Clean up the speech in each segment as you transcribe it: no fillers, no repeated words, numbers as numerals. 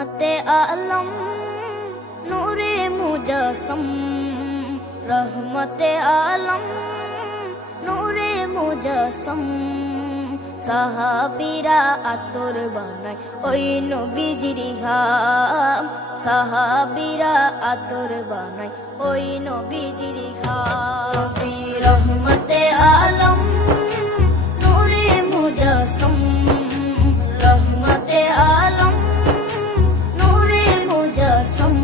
রহমতে আলম নূরে মুজাসম, রহমতে আলম নূরে মুজাসম। সাহাবীরা আতর বানায় ওই নবীজির ঘাম, সাহাবীরা আতর বানায় ওই নবীজির ঘাম। রহমতে আলম নূরে মুজাসম, রহমতে আলম নূরে মুজাসম।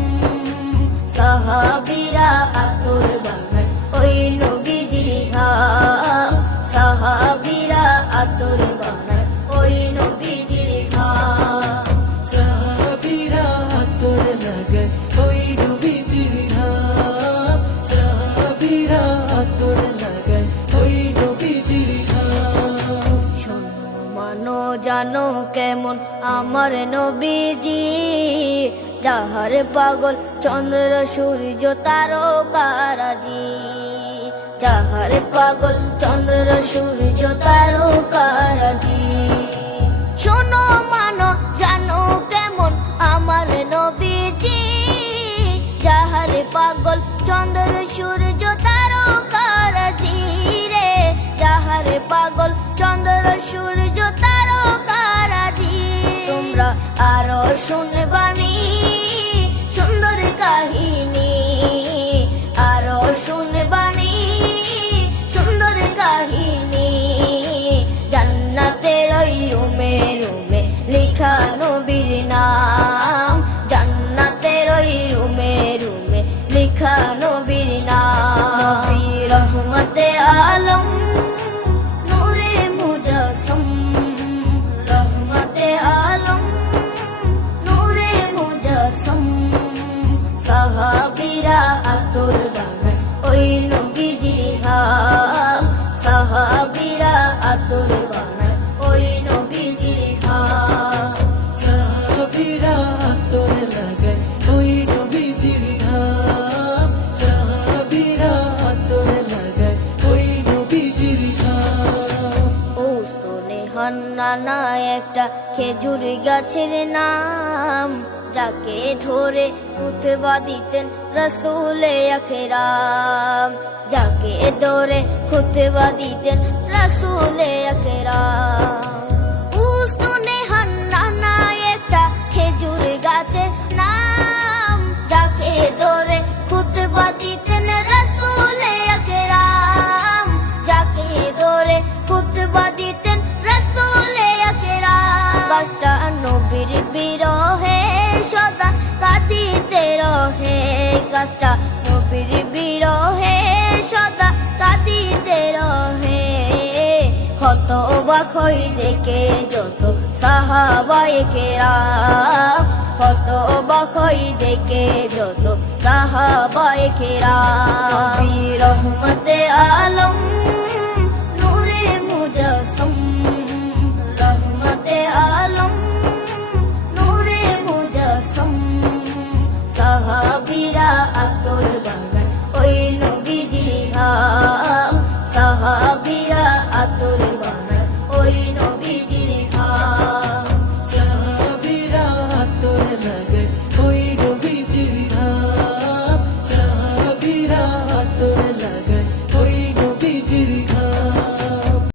সাহাবীরা আতর বানায় ওই নবীজির ঘাম, সাহাবীরা আতর বানায় ওই নবীজির ঘাম। সাহাবীরা আতর লাগায় ওই নবীজির ঘাম, সাহাবীরা আতর লাগায় ওই নবীজির ঘাম। শোনো মানো জানো কেমন আমার নবীজি, যাহার পাগল চন্দ্র সূর্য তারকারাজি, যাহার পাগল চন্দ্র সূর্য তারকারাজি। শোনো মানো জানো কেমন আমার নবীজি, যাহার পাগল চন্দ্র সূর্য তারকারাজি রে, যাহার পাগল চন্দ্র সূর্য তারকারাজি। তোমরা আরো শুনবানি সুন্দর কাহিনী, আরো শুনবানি সুন্দর কাহিনী। জান্নাতের ওই রুমে রুমে লিখা নবীর নাম, জান্নাতের ওই রুমে রুমে লিখা নবীর নাম। রহমতে আলম নূরে মুজাসম, রহমতে আলম নূরে মুজাসম। সাহাবীরা আতর বানায় ওই নবীজির ঘাম, সাহাবীরা আতর বানায় ওই নবীজির ঘাম। সাহাবীরা আতর লাগায় ওই নবীজির ঘাম, সাহাবীরা আতর লাগায় ওই নবীজির ঘাম। ওস্তনে হান্নানা একটা খেজুর গাছের নাম, যাকে ধরে খুতবা দিতেন রাসূলে আকরাম, যাকে ধরে খুতবা দিতেন রাসূলে আকরাম। উস্তনে হান্নানা একটা খেজুর গাছের নাম, যাকে ধরে খুতবা দিতেন রাসূলে আকরাম, যাকে ধরে খুতবা দিতেন রাসূলে আকরাম। গাছটা নবীর বিরহে সদা কাঁদিতে রহে, গাছটা নবীর বিরহে সদা কাঁদিতে রহে। হতবাক হই দেখে যত সাহাবায়ে কেরাম, হতবাক হই দেখে যত সাহাবায়ে কেরাম। রহমতে আলম